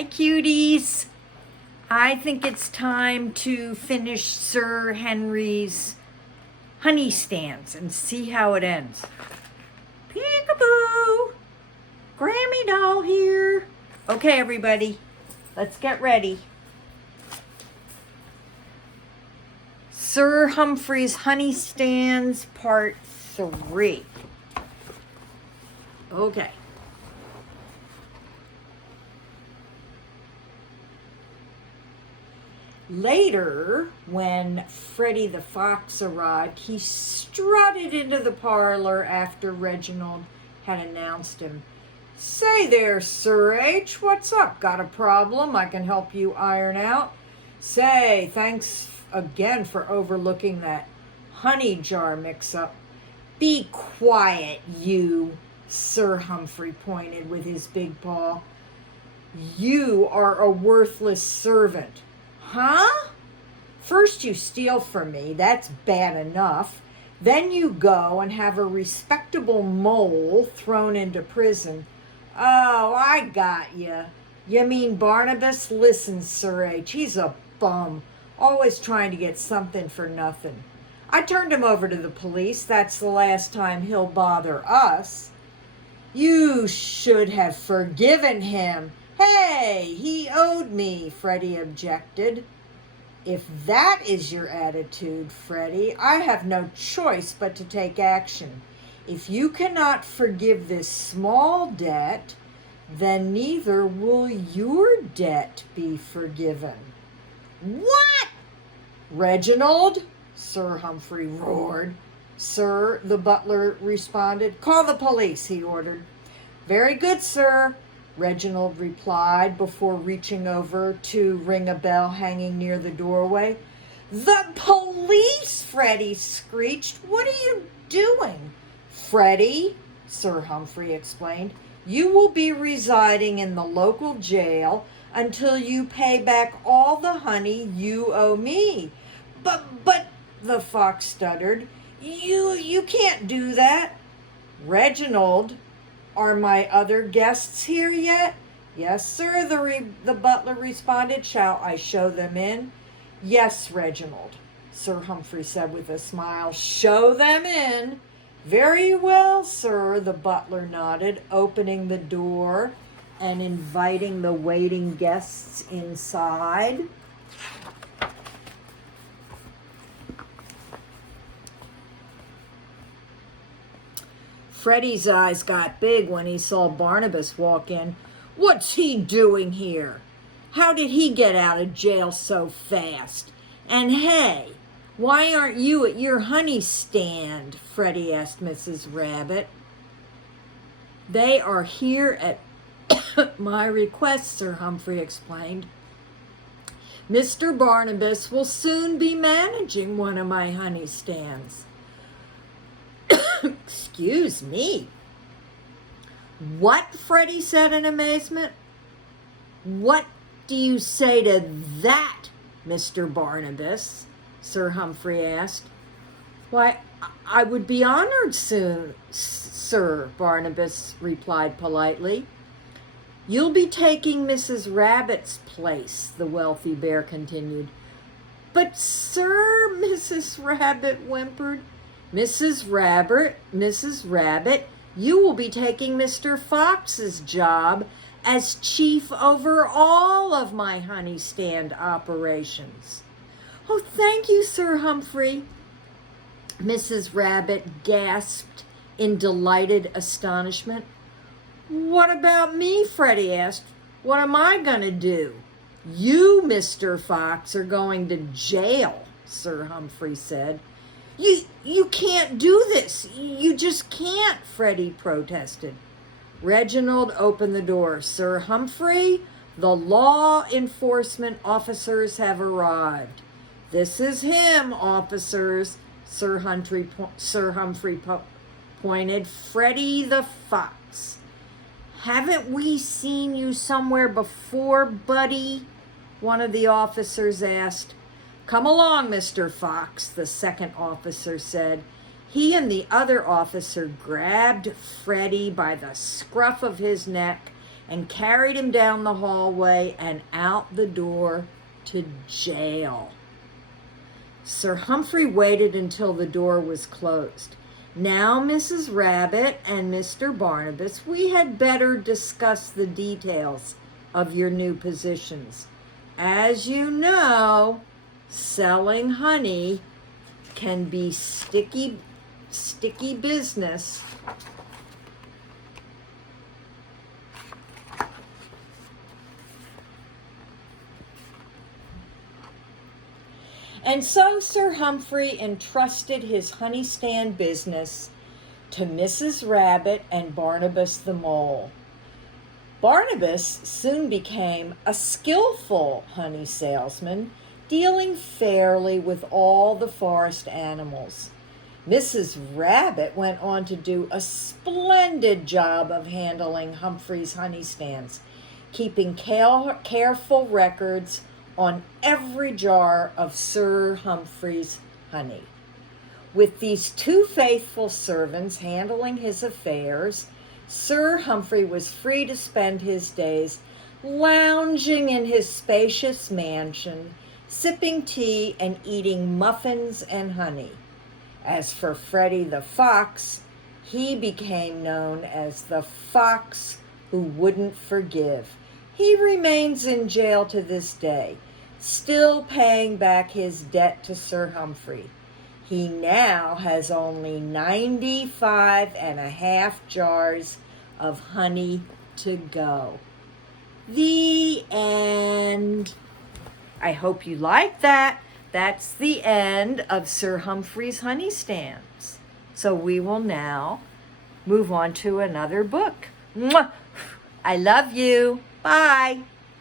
Hi, cuties. I think it's time to finish Sir Henry's Honeystands and see how it ends. Peekaboo! Grammy doll here. Okay, everybody, let's get ready. Sir Humphries Honeystands, Part 3. Okay. Later, when Freddie the Fox arrived, he strutted into the parlor after Reginald had announced him. "Say there, Sir H, what's up? Got a problem I can help you iron out? Say, thanks again for overlooking that honey jar mix-up." "Be quiet, you," Sir Humphrey pointed with his big paw. "You are a worthless servant." "Huh? First you steal from me, that's bad enough. Then you go and have a respectable mole thrown into prison. Oh, I got you. You mean Barnabas? Listen, Sir H, he's a bum, always trying to get something for nothing. I turned him over to the police. That's the last time he'll bother us." "You should have forgiven him." "Hey, he owed me," Freddie objected. "If that is your attitude, Freddie, I have no choice but to take action. If you cannot forgive this small debt, then neither will your debt be forgiven." "What?" "Reginald," Sir Humphrey roared. "Sir," the butler responded. "Call the police," he ordered. "Very good, sir," Reginald replied before reaching over to ring a bell hanging near the doorway. "The police!" Freddie screeched. "What are you doing?" "Freddie," Sir Humphrey explained, "you will be residing in the local jail until you pay back all the honey you owe me." But, the fox stuttered, You can't do that." "Reginald, are my other guests here yet?" "Yes, sir," the butler responded. "Shall I show them in?" "Yes, Reginald," Sir Humphrey said with a smile. "Show them in." "Very well, sir," the butler nodded, opening the door and inviting the waiting guests inside. Freddie's eyes got big when he saw Barnabas walk in. "What's he doing here? How did he get out of jail so fast? And hey, why aren't you at your honey stand?" Freddie asked Mrs. Rabbit. "They are here at my request," Sir Humphrey explained. "Mr. Barnabas will soon be managing one of my honey stands." "Excuse me." "What?" Freddie said in amazement. "What do you say to that, Mr. Barnabas?" Sir Humphrey asked. "Why, I would be honored soon, sir," Barnabas replied politely. "You'll be taking Mrs. Rabbit's place," the wealthy bear continued. "But, sir," Mrs. Rabbit whimpered. Mrs. Rabbit, you will be taking Mr. Fox's job as chief over all of my honey stand operations." "Oh, thank you, Sir Humphrey," Mrs. Rabbit gasped in delighted astonishment. "What about me?" Freddie asked. "What am I going to do?" "You, Mr. Fox, are going to jail," Sir Humphrey said. You can't do this. You just can't," Freddie protested. Reginald opened the door. "Sir Humphrey, the law enforcement officers have arrived." "This is him, officers," Sir Humphrey pointed. "Freddie the Fox." "Haven't we seen you somewhere before, buddy?" one of the officers asked. "Come along, Mr. Fox," the second officer said. He and the other officer grabbed Freddie by the scruff of his neck and carried him down the hallway and out the door to jail. Sir Humphrey waited until the door was closed. Now, Mrs. Rabbit and Mr. Barnabas, we had better discuss the details of your new positions. As you know, selling honey can be sticky business. And so Sir Humphrey entrusted his honey stand business to Mrs. Rabbit and Barnabas the Mole. Barnabas soon became a skillful honey salesman, dealing fairly with all the forest animals. Mrs. Rabbit went on to do a splendid job of handling Humphries Honeystands, keeping careful records on every jar of Sir Humphrey's honey. With these two faithful servants handling his affairs, Sir Humphrey was free to spend his days lounging in his spacious mansion, sipping tea and eating muffins and honey. As for Freddie the Fox, he became known as the fox who wouldn't forgive. He remains in jail to this day, still paying back his debt to Sir Humphrey. He now has only 95.5 jars of honey to go. The end. I hope you like that. That's the end of Sir Humphrey's Honeystands. So we will now move on to another book. Mwah! I love you. Bye.